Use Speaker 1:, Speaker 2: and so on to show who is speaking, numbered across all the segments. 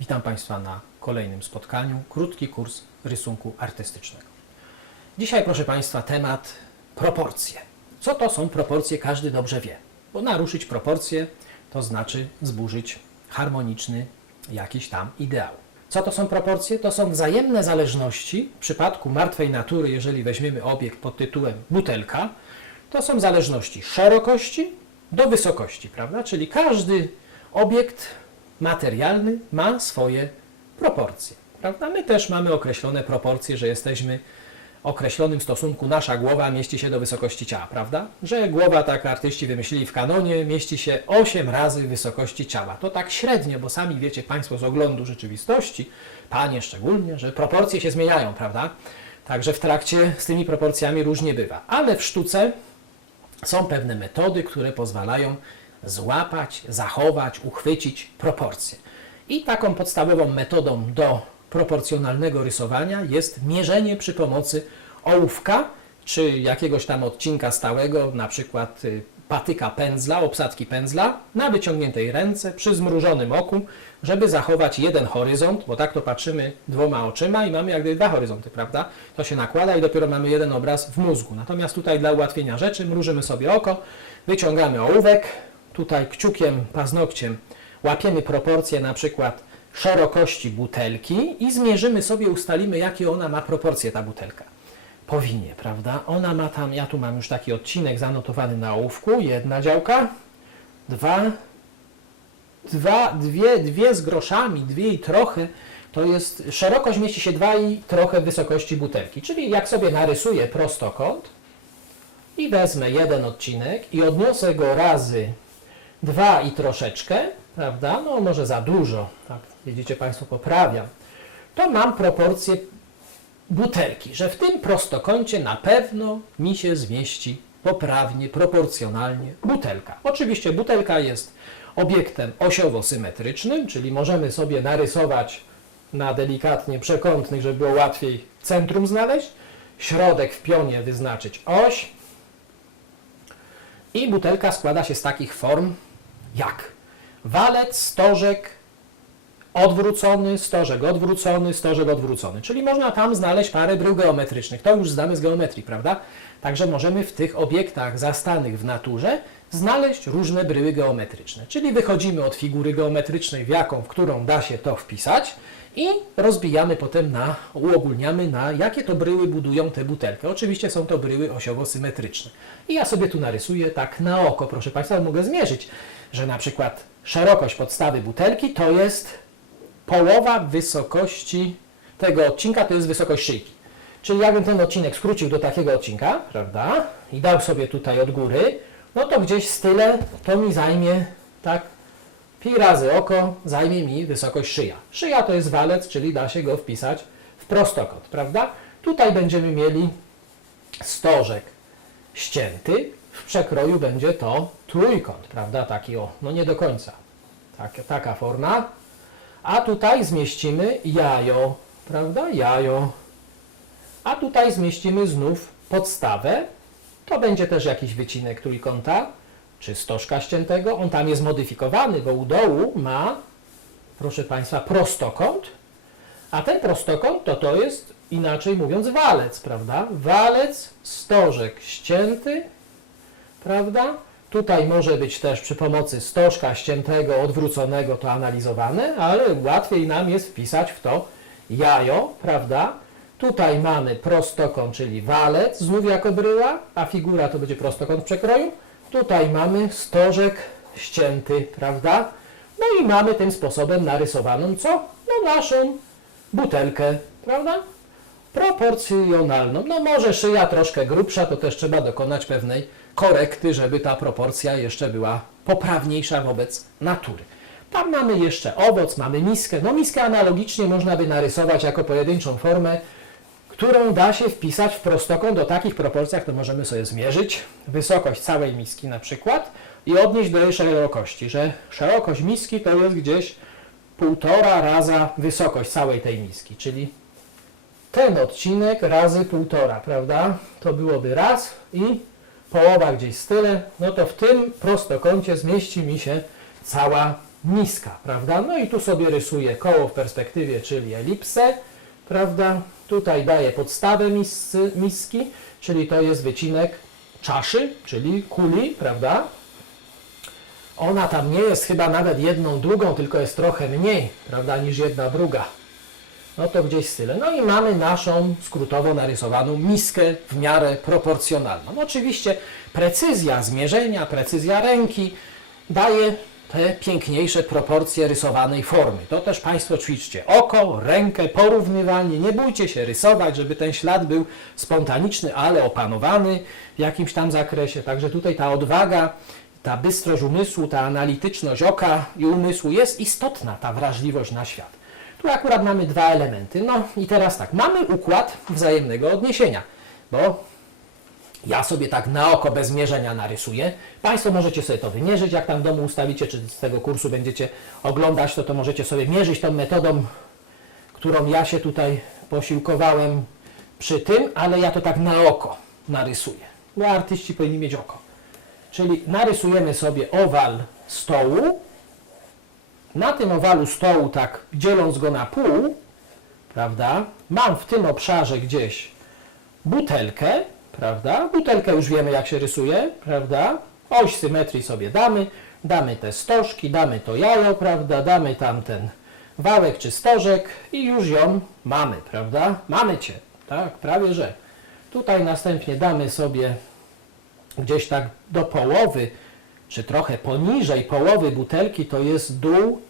Speaker 1: Witam Państwa na kolejnym spotkaniu. Krótki kurs rysunku artystycznego. Dzisiaj, proszę Państwa, temat proporcje. Co to są proporcje, każdy dobrze wie. Bo naruszyć proporcje to znaczy zburzyć harmoniczny jakiś tam ideał. Co to są proporcje? To są wzajemne zależności. W przypadku martwej natury, jeżeli weźmiemy obiekt pod tytułem butelka, to są zależności szerokości do wysokości, prawda? Czyli każdy obiekt materialny ma swoje proporcje, prawda? My też mamy określone proporcje, że jesteśmy w określonym stosunku, nasza głowa mieści się do wysokości ciała, prawda? Że głowa, tak artyści wymyślili w kanonie, mieści się 8 razy wysokości ciała. To tak średnio, bo sami wiecie Państwo z oglądu rzeczywistości, Panie szczególnie, że proporcje się zmieniają, prawda? Także w trakcie z tymi proporcjami różnie bywa. Ale w sztuce są pewne metody, które pozwalają złapać, zachować, uchwycić proporcje. I taką podstawową metodą do proporcjonalnego rysowania jest mierzenie przy pomocy ołówka czy jakiegoś tam odcinka stałego, na przykład y, patyka pędzla, obsadki pędzla, na wyciągniętej ręce, przy zmrużonym oku, żeby zachować jeden horyzont, bo tak to patrzymy dwoma oczyma i mamy jak gdyby dwa horyzonty, prawda? To się nakłada i dopiero mamy jeden obraz w mózgu. Natomiast tutaj dla ułatwienia rzeczy mrużymy sobie oko, wyciągamy ołówek, tutaj kciukiem, paznokciem łapiemy proporcje na przykład szerokości butelki i zmierzymy sobie, ustalimy jakie ona ma proporcje ta butelka. Powinie, prawda? Ona ma tam, ja tu mam już taki odcinek zanotowany na ołówku, jedna działka, dwa, dwa, dwie, dwie z groszami, dwie i trochę, to jest, szerokość mieści się dwa i trochę wysokości butelki. Czyli jak sobie narysuję prostokąt i wezmę jeden odcinek i odniosę go razy dwa i troszeczkę, prawda? No może za dużo, tak, widzicie Państwo, poprawiam. To mam proporcję butelki, że w tym prostokącie na pewno mi się zmieści poprawnie, proporcjonalnie butelka. Oczywiście butelka jest obiektem osiowo-symetrycznym, czyli możemy sobie narysować na delikatnie przekątnych, żeby było łatwiej centrum znaleźć, środek w pionie wyznaczyć oś i butelka składa się z takich form jak walec, stożek, odwrócony, stożek odwrócony, stożek odwrócony. Czyli można tam znaleźć parę brył geometrycznych. To już znamy z geometrii, prawda? Także możemy w tych obiektach zastanych w naturze znaleźć różne bryły geometryczne. Czyli wychodzimy od figury geometrycznej, w jaką, w którą da się to wpisać i rozbijamy potem na, uogólniamy na jakie to bryły budują tę butelkę. Oczywiście są to bryły osiowo-symetryczne. I ja sobie tu narysuję tak na oko, proszę Państwa, mogę zmierzyć, że na przykład szerokość podstawy butelki to jest połowa wysokości tego odcinka, to jest wysokość szyjki. Czyli jakbym ten odcinek skrócił do takiego odcinka, prawda, i dał sobie tutaj od góry, no to gdzieś z tyle to mi zajmie, tak, pi razy oko zajmie mi wysokość szyja. Szyja to jest walec, czyli da się go wpisać w prostokąt, prawda? Tutaj będziemy mieli stożek ścięty, w przekroju będzie to trójkąt, prawda, taki o, no nie do końca, tak, taka forma. A tutaj zmieścimy jajo, prawda? Jajo. A tutaj zmieścimy znów podstawę. To będzie też jakiś wycinek trójkąta, czy stożka ściętego. On tam jest modyfikowany, bo u dołu ma, proszę Państwa, prostokąt. A ten prostokąt to to jest, inaczej mówiąc, walec, prawda? Walec, stożek ścięty, prawda? Tutaj może być też przy pomocy stożka ściętego, odwróconego to analizowane, ale łatwiej nam jest wpisać w to jajo, prawda? Tutaj mamy prostokąt, czyli walec, znów jako bryła, a figura to będzie prostokąt w przekroju. Tutaj mamy stożek ścięty, prawda? No i mamy tym sposobem narysowaną co? No naszą butelkę, prawda? Proporcjonalną. No może szyja troszkę grubsza, to też trzeba dokonać pewnej korekty, żeby ta proporcja jeszcze była poprawniejsza wobec natury. Tam mamy jeszcze owoc, mamy miskę. No miskę analogicznie można by narysować jako pojedynczą formę, którą da się wpisać w prostokąt do takich proporcjach, to możemy sobie zmierzyć wysokość całej miski na przykład i odnieść do jej szerokości, że szerokość miski to jest gdzieś półtora raza wysokość całej tej miski, czyli ten odcinek razy półtora, prawda? To byłoby raz i połowa gdzieś z tyle, no to w tym prostokącie zmieści mi się cała miska, prawda? No i tu sobie rysuję koło w perspektywie, czyli elipsę, prawda? Tutaj daję podstawę misy, miski, czyli to jest wycinek czaszy, czyli kuli, prawda? Ona tam nie jest chyba nawet jedną drugą, tylko jest trochę mniej, prawda, niż jedna druga. No to gdzieś tyle. No i mamy naszą skrótowo narysowaną miskę w miarę proporcjonalną. Oczywiście precyzja zmierzenia, precyzja ręki daje te piękniejsze proporcje rysowanej formy. To też Państwo ćwiczcie. Oko, rękę porównywalnie. Nie bójcie się rysować, żeby ten ślad był spontaniczny, ale opanowany w jakimś tam zakresie. Także tutaj ta odwaga, ta bystrość umysłu, ta analityczność oka i umysłu jest istotna, ta wrażliwość na świat. Tu akurat mamy dwa elementy. No i teraz tak, mamy układ wzajemnego odniesienia, bo ja sobie tak na oko bez mierzenia narysuję. Państwo możecie sobie to wymierzyć, jak tam w domu ustawicie, czy z tego kursu będziecie oglądać, to to możecie sobie mierzyć tą metodą, którą ja się tutaj posiłkowałem przy tym, ale ja to tak na oko narysuję. Bo artyści powinni mieć oko. Czyli narysujemy sobie owal stołu. Na tym owalu stołu, tak dzieląc go na pół, prawda, mam w tym obszarze gdzieś butelkę, prawda? Butelkę już wiemy jak się rysuje, prawda? Oś symetrii sobie damy, damy te stożki, damy to jajo, prawda? Damy tam ten wałek czy stożek i już ją mamy, prawda? Mamy cię, tak? Prawie że. Tutaj następnie damy sobie gdzieś tak do połowy, czy trochę poniżej połowy butelki, to jest dół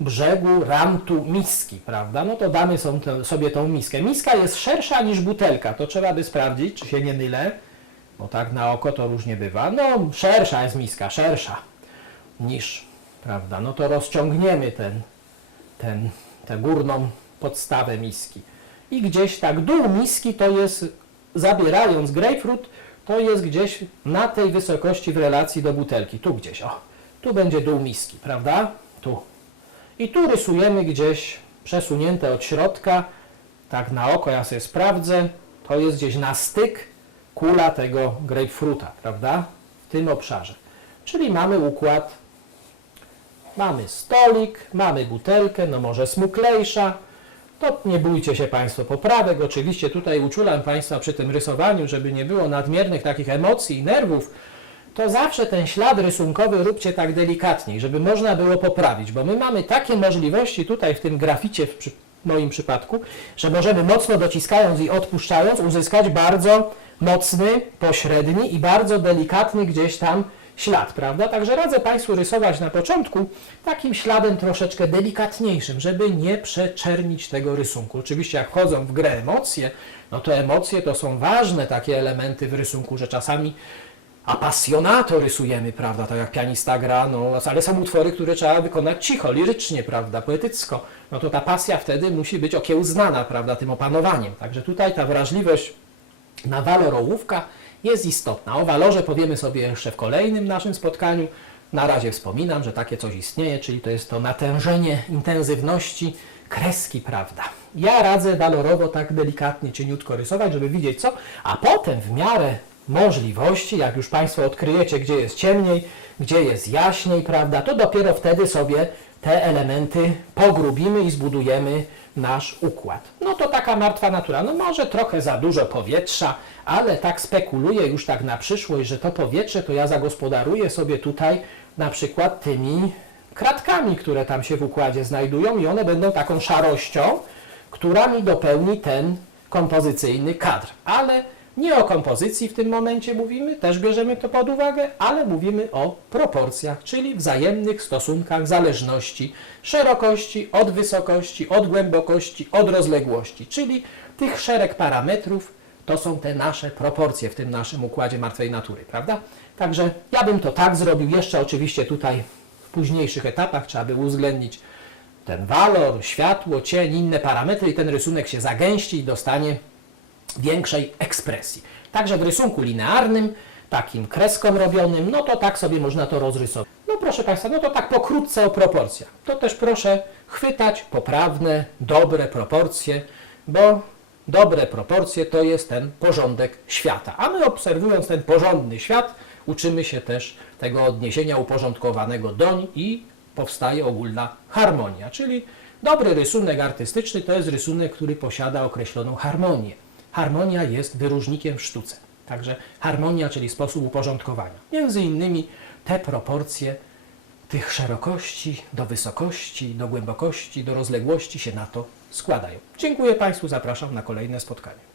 Speaker 1: brzegu ramtu miski, prawda? No to damy sobie tą miskę. Miska jest szersza niż butelka, to trzeba by sprawdzić, czy się nie mylę, bo tak na oko to różnie bywa. No, szersza jest miska, szersza niż, prawda? No to rozciągniemy ten, ten, tę górną podstawę miski. I gdzieś tak dół miski to jest, zabierając grapefruit, to jest gdzieś na tej wysokości w relacji do butelki. Tu gdzieś, o. Tu będzie dół miski, prawda? Tu. I tu rysujemy gdzieś przesunięte od środka, tak na oko ja sobie sprawdzę, to jest gdzieś na styk kula tego grapefruita, prawda? W tym obszarze. Czyli mamy układ, mamy stolik, mamy butelkę, no może smuklejsza, to nie bójcie się Państwo poprawek. Oczywiście tutaj uczulam Państwa przy tym rysowaniu, żeby nie było nadmiernych takich emocji i nerwów, to zawsze ten ślad rysunkowy róbcie tak delikatniej, żeby można było poprawić, bo my mamy takie możliwości tutaj w tym graficie w moim przypadku, że możemy mocno dociskając i odpuszczając uzyskać bardzo mocny, pośredni i bardzo delikatny gdzieś tam ślad, prawda? Także radzę Państwu rysować na początku takim śladem troszeczkę delikatniejszym, żeby nie przeczernić tego rysunku. Oczywiście jak wchodzą w grę emocje, no to emocje to są ważne takie elementy w rysunku, że czasami apasjonato rysujemy, prawda, tak jak pianista gra, no, ale są utwory, które trzeba wykonać cicho, lirycznie, prawda, poetycko. No to ta pasja wtedy musi być okiełznana, prawda, tym opanowaniem. Także tutaj ta wrażliwość na walor ołówka jest istotna. O walorze powiemy sobie jeszcze w kolejnym naszym spotkaniu. Na razie wspominam, że takie coś istnieje, czyli to jest to natężenie intensywności kreski, prawda. Ja radzę walorowo tak delikatnie, cieniutko rysować, żeby widzieć co, a potem w miarę możliwości, jak już Państwo odkryjecie, gdzie jest ciemniej, gdzie jest jaśniej, prawda, to dopiero wtedy sobie te elementy pogrubimy i zbudujemy nasz układ. No to taka martwa natura. No może trochę za dużo powietrza, ale tak spekuluję już tak na przyszłość, że to powietrze to ja zagospodaruję sobie tutaj na przykład tymi kratkami, które tam się w układzie znajdują i one będą taką szarością, która mi dopełni ten kompozycyjny kadr. Ale nie o kompozycji w tym momencie mówimy, też bierzemy to pod uwagę, ale mówimy o proporcjach, czyli wzajemnych stosunkach zależności szerokości od wysokości, od głębokości, od rozległości, czyli tych szereg parametrów to są te nasze proporcje w tym naszym układzie martwej natury, prawda? Także ja bym to tak zrobił, jeszcze oczywiście tutaj w późniejszych etapach trzeba by uwzględnić ten walor, światło, cień, inne parametry i ten rysunek się zagęści i dostanie większej ekspresji. Także w rysunku linearnym, takim kreską robionym, no to tak sobie można to rozrysować. No proszę Państwa, no to tak pokrótce o proporcjach. To też proszę chwytać poprawne, dobre proporcje, bo dobre proporcje to jest ten porządek świata. A my obserwując ten porządny świat, uczymy się też tego odniesienia uporządkowanego doń i powstaje ogólna harmonia, czyli dobry rysunek artystyczny to jest rysunek, który posiada określoną harmonię. Harmonia jest wyróżnikiem w sztuce. Także harmonia, czyli sposób uporządkowania. Między innymi te proporcje tych szerokości do wysokości, do głębokości, do rozległości się na to składają. Dziękuję Państwu, zapraszam na kolejne spotkanie.